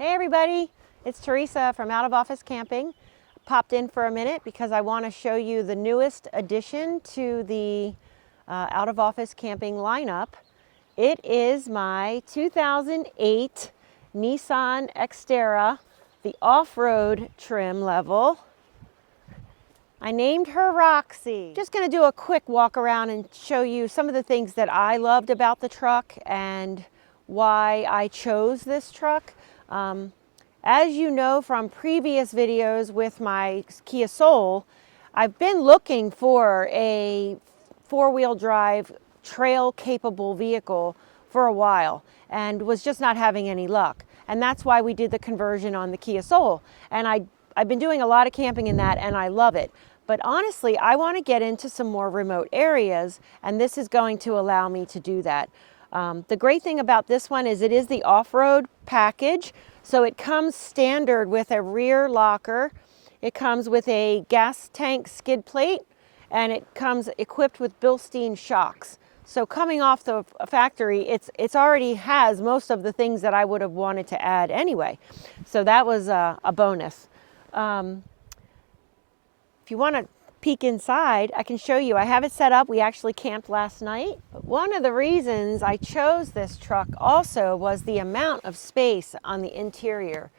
Hey everybody, it's Teresa from Out of Office Camping. Popped in for a minute because I want to show you the newest addition to the Out of Office Camping lineup. It is my 2008 Nissan Xterra, the off-road trim level. I named her Roxy. Just going to do a quick walk around and show you some of the things that I loved about the truck and why I chose this truck. As you know from previous videos with my Kia Soul, I've been looking for a four-wheel drive trail capable vehicle for a while and was just not having any luck. And that's why we did the conversion on the Kia Soul. And I've been doing a lot of camping in that and I love it. But honestly, I want to get into some more remote areas, and this is going to allow me to do that. The great thing about this one is it is the off-road package. So it comes standard with a rear locker. It comes with a gas tank skid plate, and it comes equipped with Bilstein shocks. So coming off the factory, it's already has most of the things that I would have wanted to add anyway. So that was a bonus. If you want to peek inside, I can show you. I have it set up. We actually camped last night. But one of the reasons I chose this truck also was the amount of space on the interior.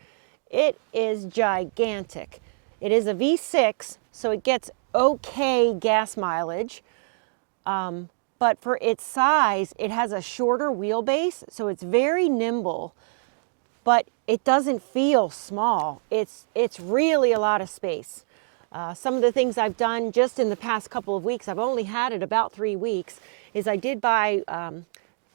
It is gigantic. It is a V6, so it gets okay gas mileage. But for its size, it has a shorter wheelbase, so it's very nimble, but it doesn't feel small. It's really a lot of space. Some of the things I've done just in the past couple of weeks, I've only had it about 3 weeks, is I did buy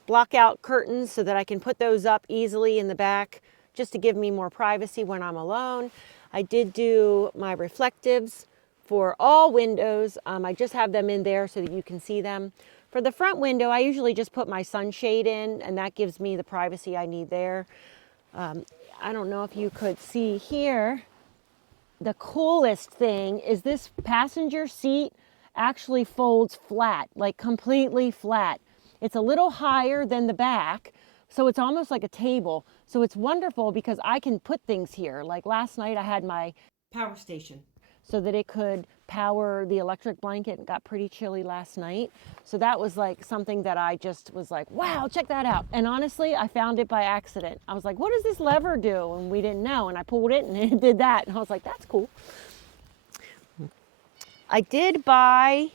block-out curtains so that I can put those up easily in the back just to give me more privacy when I'm alone. I did do my reflectives for all windows. I just have them in there so that you can see them. For the front window, I usually just put my sunshade in, and that gives me the privacy I need there. I don't know if you could see here. The coolest thing is this passenger seat actually folds flat, like completely flat. It's a little higher than the back, so it's almost like a table. So it's wonderful because I can put things here. Like last night I had my power station so that it could power the electric blanket. It got pretty chilly last night. So that was like something that I just was like, wow, check that out. And honestly, I found it by accident. I was like, what does this lever do? And we didn't know. And I pulled it and it did that. And I was like, that's cool. I did buy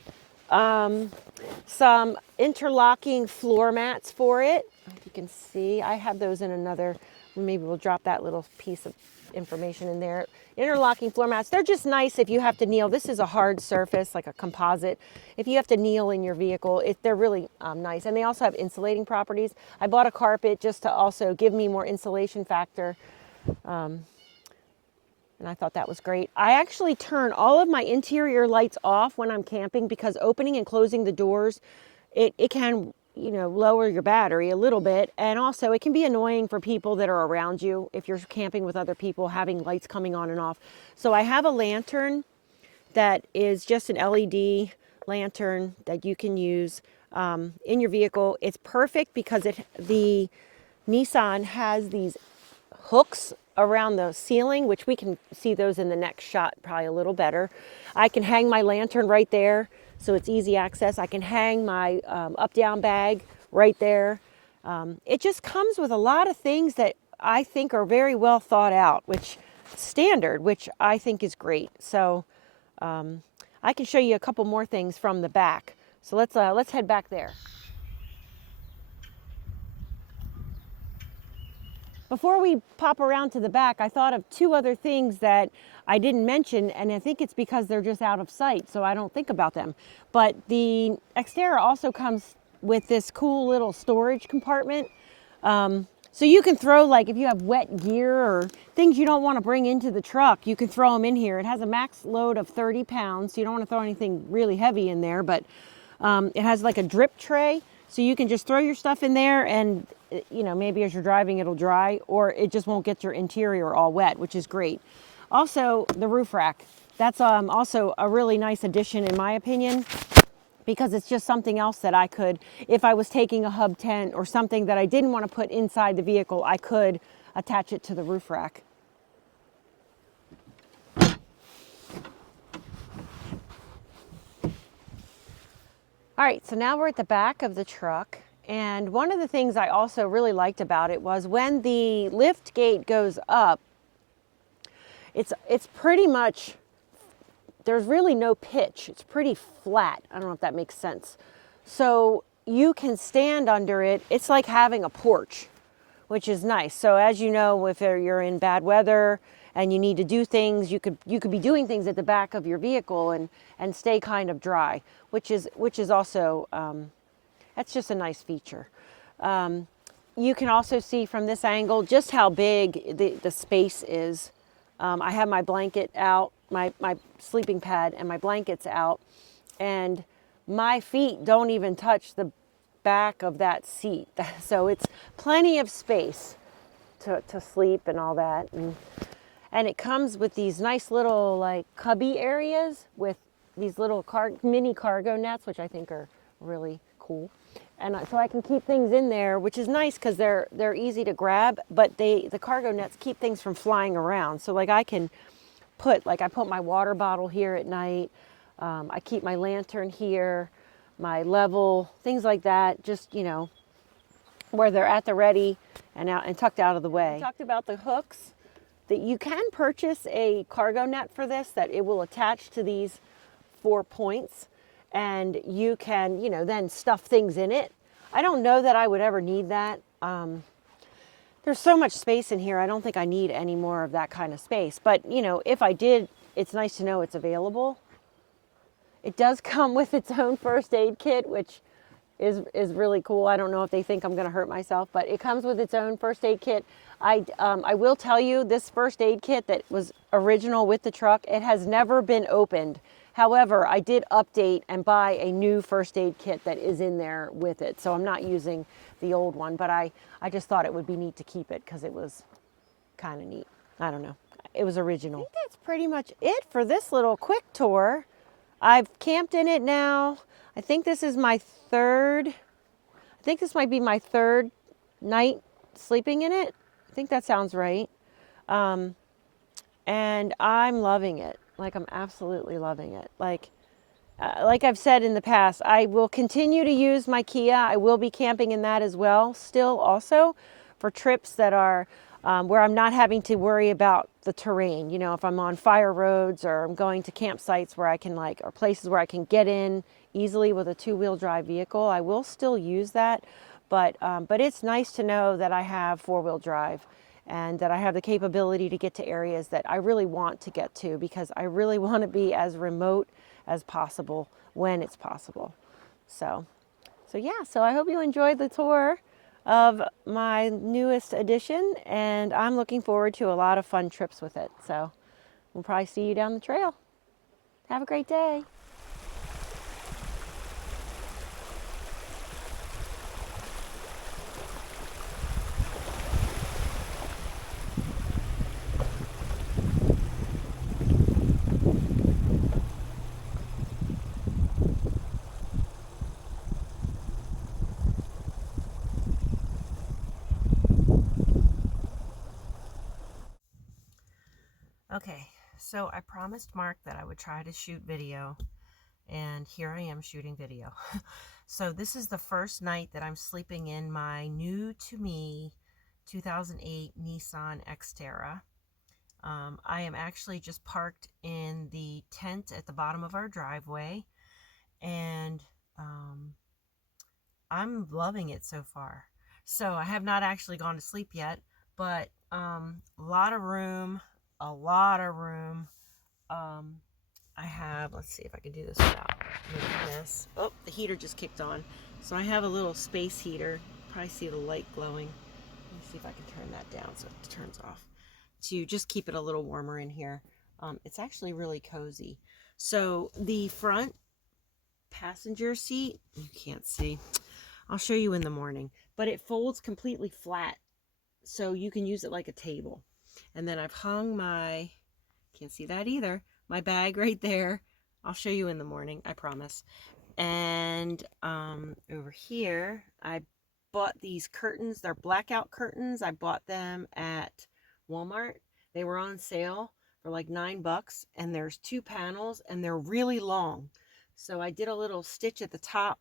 some interlocking floor mats for it. If you can see, I have those in another, maybe we'll drop that little piece of information in there. Interlocking floor mats, they're just nice if you have to kneel. This is a hard surface, like a composite. If you have to kneel in your vehicle, they're really nice. And they also have insulating properties. I bought a carpet just to also give me more insulation factor. And I thought that was great. I actually turn all of my interior lights off when I'm camping because opening and closing the doors, it can, you know, lower your battery a little bit, and also it can be annoying for people that are around you if you're camping with other people having lights coming on and off. So I have a lantern that is just an LED lantern that you can use in your vehicle. It's perfect because the Nissan has these hooks around the ceiling, which we can see those in the next shot probably a little better. I can hang my lantern right there, so it's easy access. I can hang my up-down bag right there. It just comes with a lot of things that I think are very well thought out, which I think is great. So I can show you a couple more things from the back. So let's head back there. Before we pop around to the back, I thought of two other things that I didn't mention, and I think it's because they're just out of sight, so I don't think about them. But the Xterra also comes with this cool little storage compartment. So you can throw, like if you have wet gear or things you don't want to bring into the truck, you can throw them in here. It has a max load of 30 pounds, so you don't want to throw anything really heavy in there, but it has like a drip tray, so you can just throw your stuff in there and, you know, maybe as you're driving it'll dry, or it just won't get your interior all wet, which is great. Also, the roof rack. That's also a really nice addition in my opinion, because it's just something else that I could, if I was taking a hub tent or something that I didn't want to put inside the vehicle, I could attach it to the roof rack. All right, so now we're at the back of the truck. And one of the things I also really liked about it was when the lift gate goes up, it's pretty much, there's really no pitch. It's pretty flat. I don't know if that makes sense. So you can stand under it. It's like having a porch, which is nice. So as you know, if you're in bad weather and you need to do things, you could be doing things at the back of your vehicle and stay kind of dry, which is also, that's just a nice feature. You can also see from this angle just how big the space is. I have my blanket out, my sleeping pad and my blankets out, and my feet don't even touch the back of that seat. So it's plenty of space to sleep and all that. And it comes with these nice little like cubby areas with these little mini cargo nets, which I think are really cool. And so I can keep things in there, which is nice because they're easy to grab, but the cargo nets keep things from flying around. So like I can put my water bottle here at night. I keep my lantern here, my level, things like that, just, you know, where they're at the ready and out and tucked out of the way. We talked about the hooks, that you can purchase a cargo net for this, that it will attach to these 4 points. And you can, you know, then stuff things in it. I don't know that I would ever need that. There's so much space in here. I don't think I need any more of that kind of space. But, you know, if I did, it's nice to know it's available. It does come with its own first aid kit, which is really cool. I don't know if they think I'm going to hurt myself, but it comes with its own first aid kit. I will tell you, this first aid kit that was original with the truck, it has never been opened. However, I did update and buy a new first aid kit that is in there with it. So I'm not using the old one, but I just thought it would be neat to keep it because it was kind of neat. I don't know. It was original. I think that's pretty much it for this little quick tour. I've camped in it now. I think this is my I think this might be my third night sleeping in it. I think that sounds right. And I'm loving it. Like, I'm absolutely loving it. Like I've said in the past, I will continue to use my Kia. I will be camping in that as well, still also for trips that are where I'm not having to worry about the terrain. You know, if I'm on fire roads or I'm going to campsites where I can or places where I can get in easily with a 2-wheel drive vehicle, I will still use that. But it's nice to know that I have 4-wheel drive and that I have the capability to get to areas that I really want to get to, because I really want to be as remote as possible when it's possible. So yeah, so I hope you enjoyed the tour of my newest addition, and I'm looking forward to a lot of fun trips with it. So we'll probably see you down the trail. Have a great day. Okay, so I promised Mark that I would try to shoot video, and here I am shooting video. So this is the first night that I'm sleeping in my new to me 2008 Nissan Xterra. I am actually just parked in the tent at the bottom of our driveway, and I'm loving it so far. So I have not actually gone to sleep yet, but a lot of room. I have, let's see if I can do this without making this. Oh, the heater just kicked on. So I have a little space heater. Probably see the light glowing. Let me see if I can turn that down so it turns off, to just keep it a little warmer in here. It's actually really cozy. So the front passenger seat, you can't see. I'll show you in the morning, but it folds completely flat, so you can use it like a table. And then I've hung my, can't see that either, my bag right there. I'll show you in the morning, I promise. And over here, I bought these curtains. They're blackout curtains. I bought them at Walmart. They were on sale for like $9, and there's 2 panels, and they're really long. So I did a little stitch at the top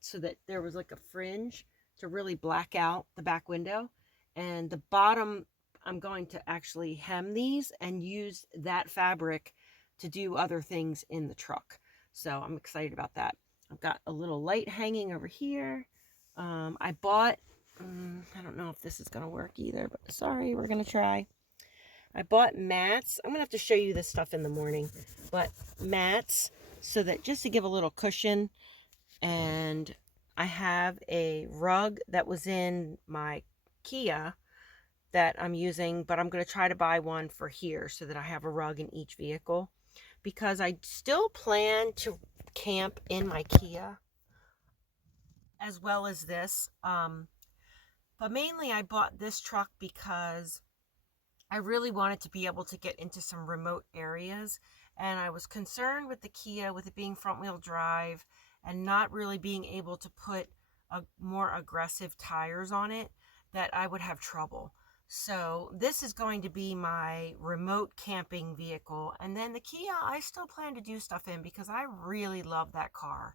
so that there was like a fringe to really black out the back window. And the bottom, I'm going to actually hem these and use that fabric to do other things in the truck. So I'm excited about that. I've got a little light hanging over here. I bought, I don't know if this is going to work either, but sorry, we're going to try. I bought mats. I'm going to have to show you this stuff in the morning, but mats so that just to give a little cushion. And I have a rug that was in my Kia that I'm using, but I'm going to try to buy one for here so that I have a rug in each vehicle, because I still plan to camp in my Kia as well as this. But mainly I bought this truck because I really wanted to be able to get into some remote areas, and I was concerned with the Kia, with it being front wheel drive and not really being able to put more aggressive tires on it, that I would have trouble. So this is going to be my remote camping vehicle. And then the Kia, I still plan to do stuff in because I really love that car.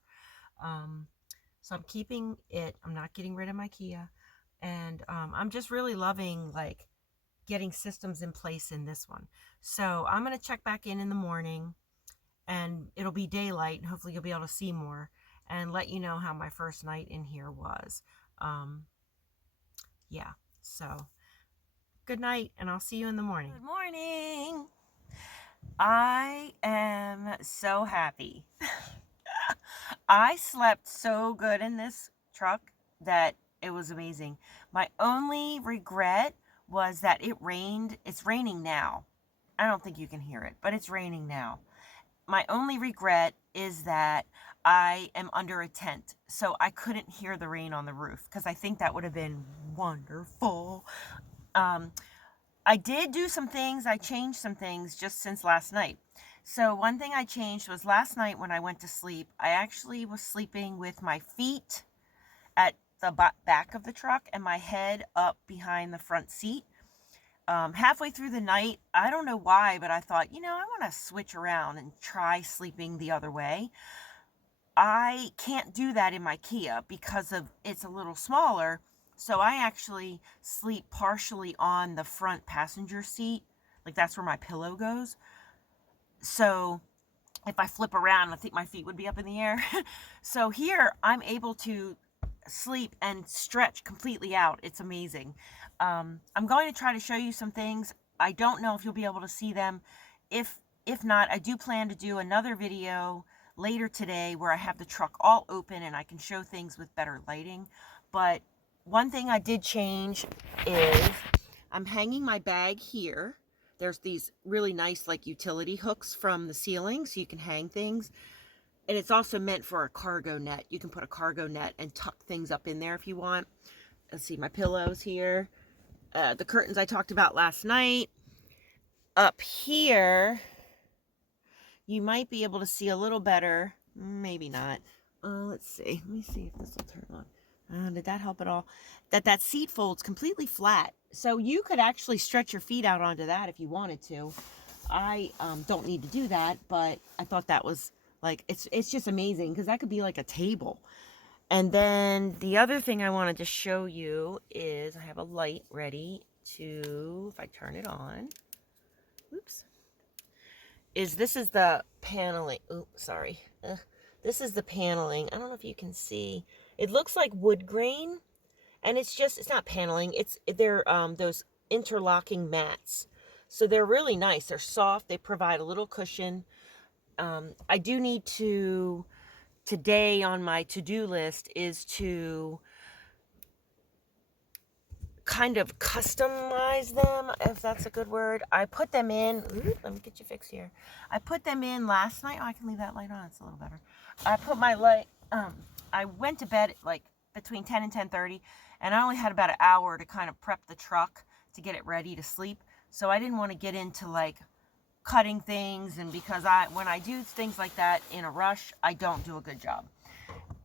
So I'm keeping it. I'm not getting rid of my Kia. And I'm just really loving like getting systems in place in this one. So I'm going to check back in the morning, and it'll be daylight, and hopefully you'll be able to see more and let you know how my first night in here was. Yeah, so good night, and I'll see you in the morning. Good morning. I am so happy. I slept so good in this truck that it was amazing. My only regret was that it rained. It's raining now. I don't think you can hear it, but it's raining now. My only regret is that I am under a tent, so I couldn't hear the rain on the roof, because I think that would have been wonderful. I did do some things. I changed some things just since last night. So one thing I changed was last night when I went to sleep, I actually was sleeping with my feet at the back of the truck and my head up behind the front seat. Halfway through the night, I don't know why, but I thought, I want to switch around and try sleeping the other way. I can't do that in my Kia because it's a little smaller. So I actually sleep partially on the front passenger seat. Like that's where my pillow goes. So if I flip around, I think my feet would be up in the air. So here I'm able to sleep and stretch completely out. It's amazing. I'm going to try to show you some things. I don't know if you'll be able to see them. If not, I do plan to do another video later today where I have the truck all open and I can show things with better lighting. But one thing I did change is I'm hanging my bag here. There's these really nice like utility hooks from the ceiling so you can hang things. And it's also meant for a cargo net. You can put a cargo net and tuck things up in there if you want. Let's see, my pillows here. The curtains I talked about last night. Up here, you might be able to see a little better. Maybe not. Let's see. Let me see if this will turn on. Did that help at all? That seat folds completely flat. So you could actually stretch your feet out onto that if you wanted to. I don't need to do that, but I thought that was like, it's just amazing because that could be like a table. And then the other thing I wanted to show you is I have a light ready to, if I turn it on, oops, this is the paneling. Oops, sorry. This is the paneling. I don't know if you can see. It looks like wood grain, and it's not paneling. They're those interlocking mats. So they're really nice. They're soft. They provide a little cushion. I do need to, today on my to-do list is to kind of customize them, if that's a good word. I put them in, let me get you fixed here. I put them in last night. Oh, I can leave that light on. It's a little better. I put my light, I went to bed like between 10 and 10:30, and I only had about an hour to kind of prep the truck to get it ready to sleep. So I didn't want to get into like cutting things, and because when I do things like that in a rush, I don't do a good job.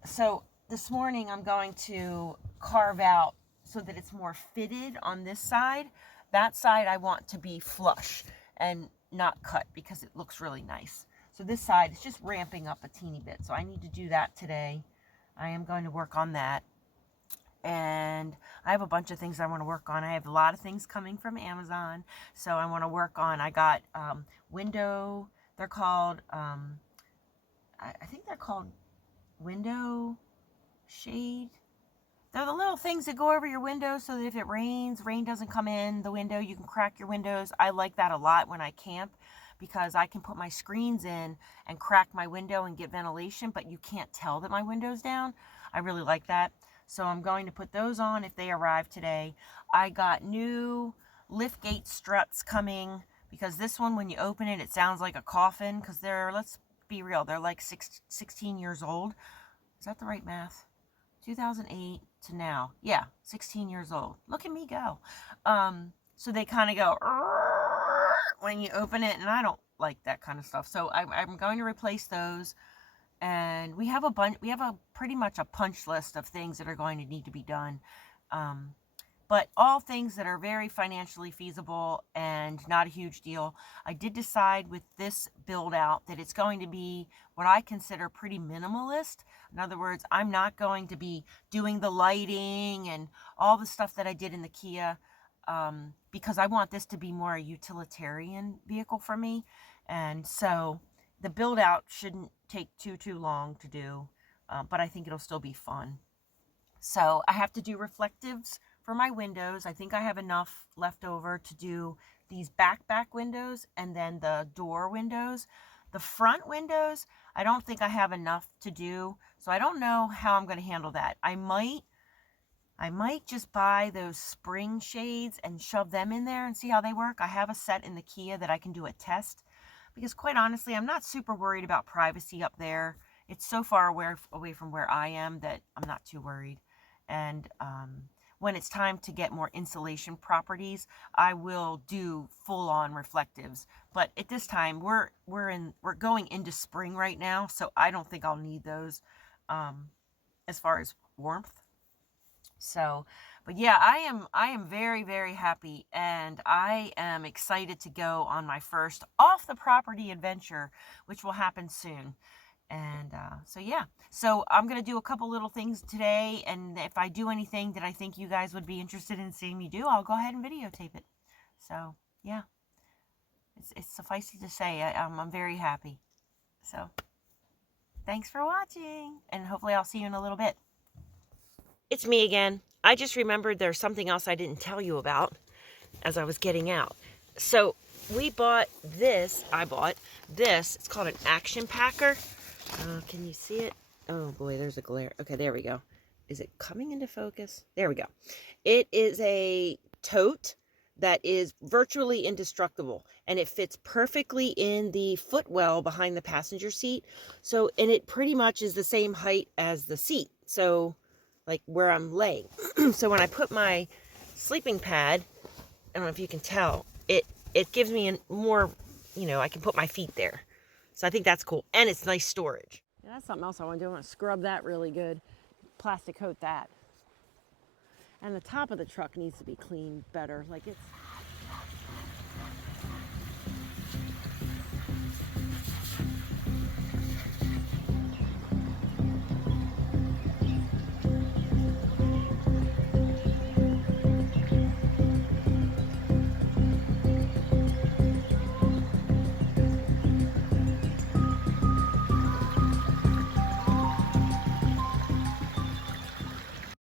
So this morning I'm going to carve out so that it's more fitted on this side. That side I want to be flush and not cut because it looks really nice. So this side is just ramping up a teeny bit. So I need to do that today. I am going to work on that. And I have a bunch of things I want to work on. I have a lot of things coming from Amazon. So I want to work on, I got window, they're called, I think they're called window shade. They're the little things that go over your window so that if it rains, rain doesn't come in the window. You can crack your windows. I like that a lot when I camp because I can put my screens in and crack my window and get ventilation, but you can't tell that my window's down. I really like that. So I'm going to put those on if they arrive today. I got new liftgate struts coming because this one, when you open it, it sounds like a coffin because they're, let's be real, they're like 16 years old. Is that the right math? 2008 to now. Yeah, 16 years old. Look at me go. So they kind of go when you open it, and I don't like that kind of stuff. So I'm going to replace those. And we have pretty much a punch list of things that are going to need to be done. But all things that are very financially feasible and not a huge deal. I did decide with this build out that it's going to be what I consider pretty minimalist. In other words, I'm not going to be doing the lighting and all the stuff that I did in the Kia because I want this to be more a utilitarian vehicle for me. And so the build out shouldn't take too long to do, but I think it'll still be fun. So I have to do reflectives for my windows. I think I have enough left over to do these back windows and then the door windows. The front windows, I don't think I have enough to do, so I don't know how I'm going to handle that. I might just buy those spring shades and shove them in there and see how they work. I have a set in the Kia that I can do a test because quite honestly, I'm not super worried about privacy up there. It's so far away from where I am that I'm not too worried. And when it's time to get more insulation properties, I will do full-on reflectives. But at this time, we're going into spring right now, so I don't think I'll need those as far as warmth. So, but yeah, I am very, very happy, and I am excited to go on my first off-the-property adventure, which will happen soon. And so yeah, so I'm going to do a couple little things today, and if I do anything that I think you guys would be interested in seeing me do, I'll go ahead and videotape it. So yeah, it's suffice it to say, I'm very happy. So thanks for watching, and hopefully I'll see you in a little bit. It's me again. I just remembered there's something else I didn't tell you about as I was getting out. So I bought this. It's called an action packer. Can you see it? Oh boy, there's a glare. Okay, there we go. Is it coming into focus? There we go. It is a tote that is virtually indestructible, and it fits perfectly in the footwell behind the passenger seat. So, and it pretty much is the same height as the seat. So, like where I'm laying. So when I put my sleeping pad, I don't know if you can tell, it gives me more, I can put my feet there. So I think that's cool. And it's nice storage. Yeah, that's something else I want to do. I want to scrub that really good. Plastic coat that. And the top of the truck needs to be cleaned better. Like